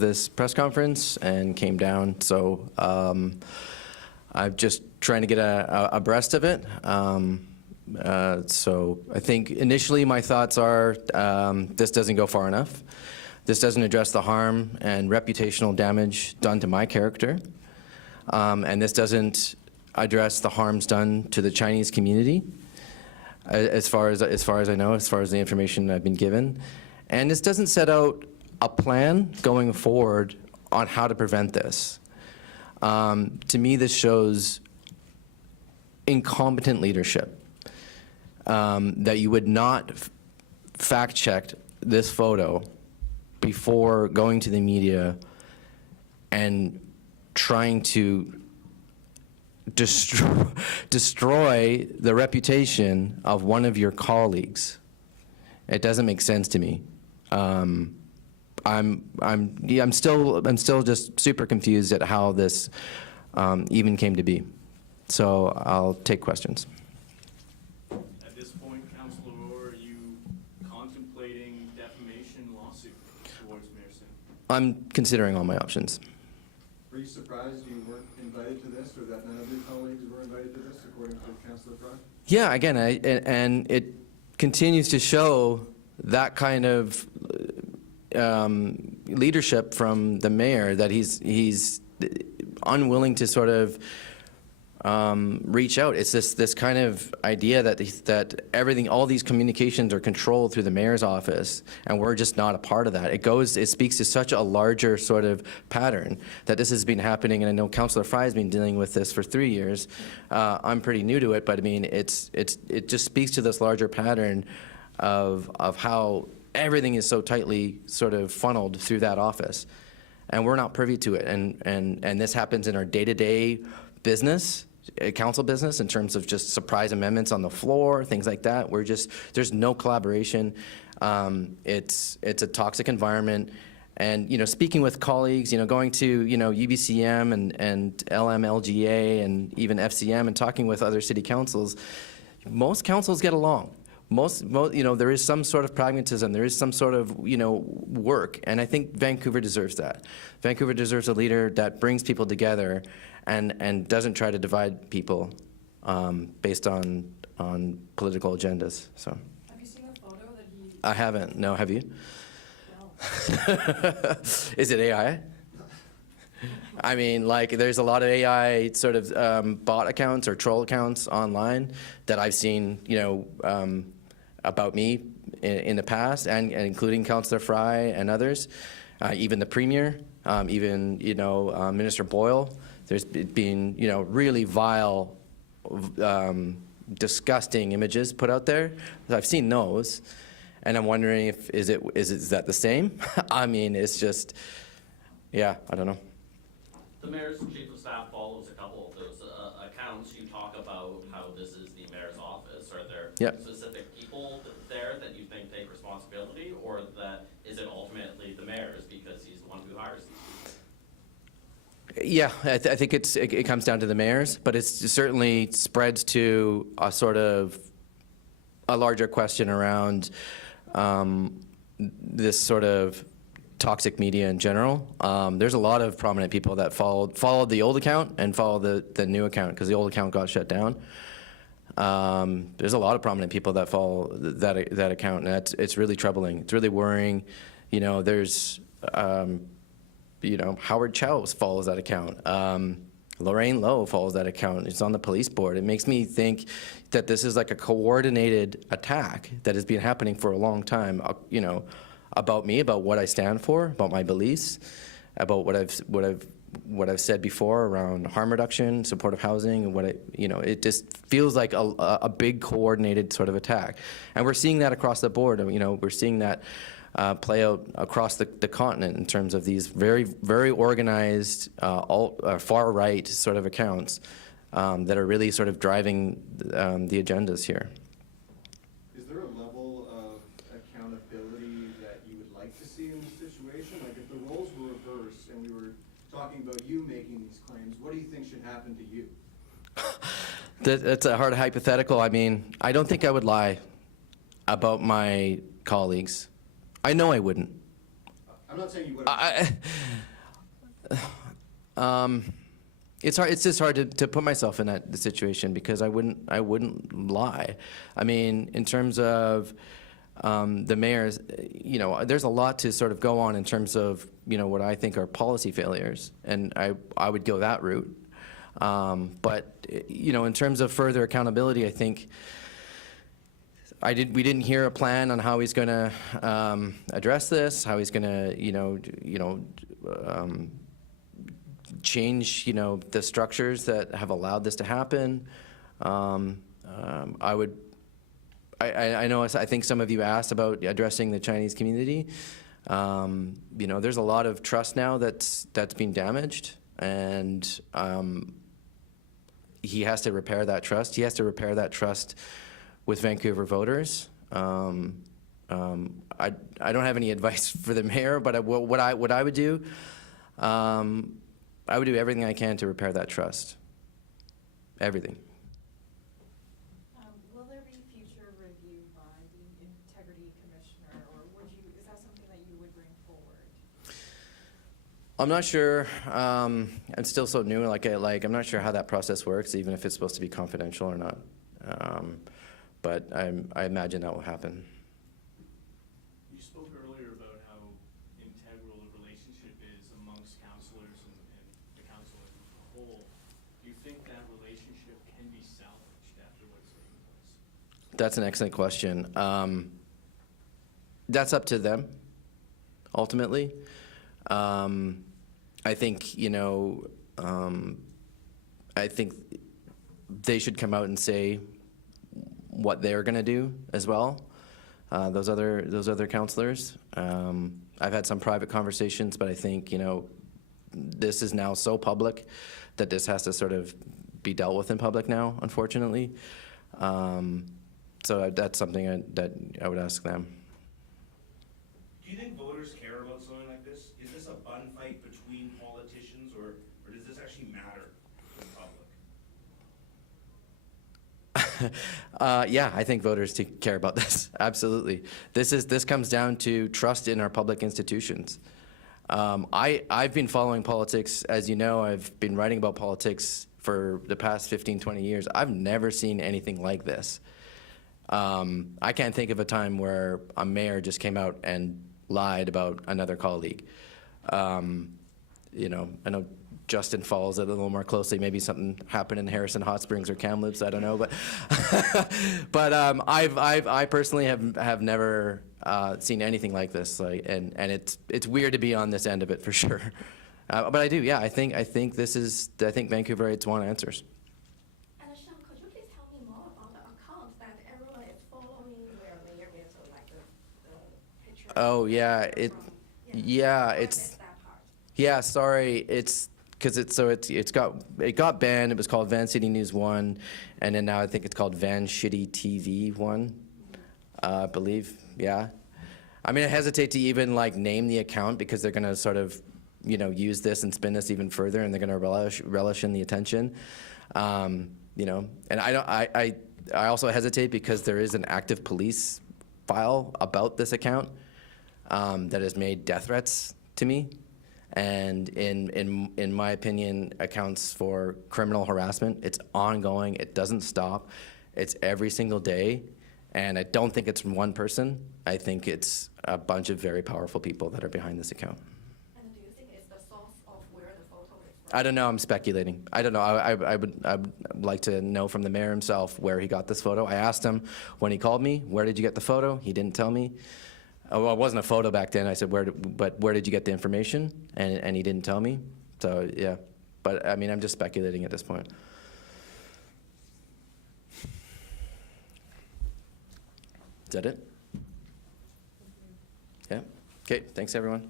this press conference and came down, so I'm just trying to get abreast of it. So I think initially my thoughts are this doesn't go far enough. This doesn't address the harm and reputational damage done to my character, and this doesn't address the harms done to the Chinese community, as far as I know, as far as the information I've been given, and this doesn't set out a plan going forward on how to prevent this. To me, this shows incompetent leadership. That you would not fact-check this photo before going to the media and trying to destroy the reputation of one of your colleagues. It doesn't make sense to me. I'm still just super confused at how this even came to be. So I'll take questions. At this point, Councillor, are you contemplating defamation lawsuit towards Mayor Sim? I'm considering all my options. Were you surprised you weren't invited to this, or that none of your colleagues were invited to this, according to Councillor Fry? Yeah, again, and it continues to show that kind of leadership from the mayor, that he's unwilling to sort of reach out. It's this kind of idea that everything, all these communications are controlled through the mayor's office, and we're just not a part of that. It speaks to such a larger sort of pattern that this has been happening, and I know Councillor Fry has been dealing with this for 3 years. I'm pretty new to it, but I mean, it just speaks to this larger pattern of how everything is so tightly sort of funneled through that office, and we're not privy to it. And this happens in our day-to-day business. Council business, in terms of just surprise amendments on the floor, things like that. There's no collaboration. It's a toxic environment, and speaking with colleagues, going to UBCM and LMLGA and even FCM and talking with other city councils, most councils get along. Most there is some sort of pragmatism, there is some sort of work, and I think Vancouver deserves that. Vancouver deserves a leader that brings people together and doesn't try to divide people based on political agendas. So. Have you seen the photo that he? I haven't. No, have you? No. Is it AI? I mean, like, there's a lot of AI sort of bot accounts or troll accounts online that I've seen, about me in the past, and including Councillor Fry and others, even the Premier, even Minister Boyle. There's been really vile, disgusting images put out there. I've seen those, and I'm wondering is that the same? I mean, it's just, yeah, I don't know. The mayor's chief of staff follows a couple of those accounts. You talk about how this is the mayor's office. Are there specific people there that you think take responsibility, or that is it ultimately the mayor's because he's the one who hires these people? Yeah, I think it comes down to the mayor's, but it certainly spreads to a sort of a larger question around this sort of toxic media in general. There's a lot of prominent people that followed the old account and follow the new account, because the old account got shut down. There's a lot of prominent people that follow that account, and it's really troubling. It's really worrying. There's Howard Chow follows that account. Lorraine Lowe follows that account. It's on the police board. It makes me think that this is like a coordinated attack that has been happening for a long time. About me, about what I stand for, about my beliefs, about what I've said before around harm reduction, supportive housing, and it just feels like a big coordinated sort of attack, and we're seeing that across the board. We're seeing that play out across the continent in terms of these very, very organized far right sort of accounts that are really sort of driving the agendas here. Is there a level of accountability that you would like to see in this situation? Like, if the roles were reversed and we were talking about you making these claims, what do you think should happen to you? That's a hard hypothetical. I mean, I don't think I would lie about my colleagues. I know I wouldn't. I'm not saying you would. It's hard. It's just hard to put myself in that situation because I wouldn't lie. I mean, in terms of the mayor's, there's a lot to sort of go on in terms of what I think are policy failures, and I would go that route. But in terms of further accountability, I think we didn't hear a plan on how he's going to address this, how he's going to change the structures that have allowed this to happen. I know, I think some of you asked about addressing the Chinese community. There's a lot of trust now that's been damaged, and he has to repair that trust. He has to repair that trust with Vancouver voters. I don't have any advice for the mayor, but what I would do, I would do everything I can to repair that trust. Everything. Will there be future review by the integrity commissioner, or is that something that you would bring forward? I'm not sure. I'm still so new. I'm not sure how that process works, even if it's supposed to be confidential or not. But I imagine that will happen. You spoke earlier about how integral the relationship is amongst councillors and the council as a whole. Do you think that relationship can be salvaged after what's taking place? That's an excellent question. That's up to them, ultimately. I think, I think they should come out and say what they're going to do as well. Those other councillors. I've had some private conversations, but I think this is now so public that this has to sort of be dealt with in public now, unfortunately. So that's something that I would ask them. Do you think voters care about something like this? Is this a bun fight between politicians, or does this actually matter to the public? Yeah, I think voters care about this. Absolutely. This comes down to trust in our public institutions. I've been following politics, as you know. I've been writing about politics for the past 15, 20 years. I've never seen anything like this. I can't think of a time where a mayor just came out and lied about another colleague. I know Justin follows it a little more closely. Maybe something happened in Harrison Hot Springs or Kamloops. I don't know, but I personally have never seen anything like this. And it's weird to be on this end of it for sure. But I do, yeah. I think Vancouverites want answers. And Sean, could you please tell me more about the accounts that everyone is following where Mayor is, or like the picture? Oh yeah, I missed that part. Yeah, sorry. It's because it got banned. It was called Van City News 1, and then now I think it's called Van Shitty TV 1, I believe. Yeah. I mean, I hesitate to even name the account because they're gonna sort of use this and spin this even further, and they're gonna relish in the attention. And I also hesitate because there is an active police file about this account that has made death threats to me, and in my opinion accounts for criminal harassment. It's ongoing. It doesn't stop. It's every single day, and I don't think it's from one person. I think it's a bunch of very powerful people that are behind this account. And do you think it's the source of where the photo is from? I don't know. I'm speculating. I don't know. I would like to know from the mayor himself where he got this photo. I asked him when he called me, where did you get the photo? He didn't tell me. Well, it wasn't a photo back then. I said, where did you get the information? And he didn't tell me. So yeah, but I mean, I'm just speculating at this point. Is that it? Yeah. Okay. Thanks, everyone.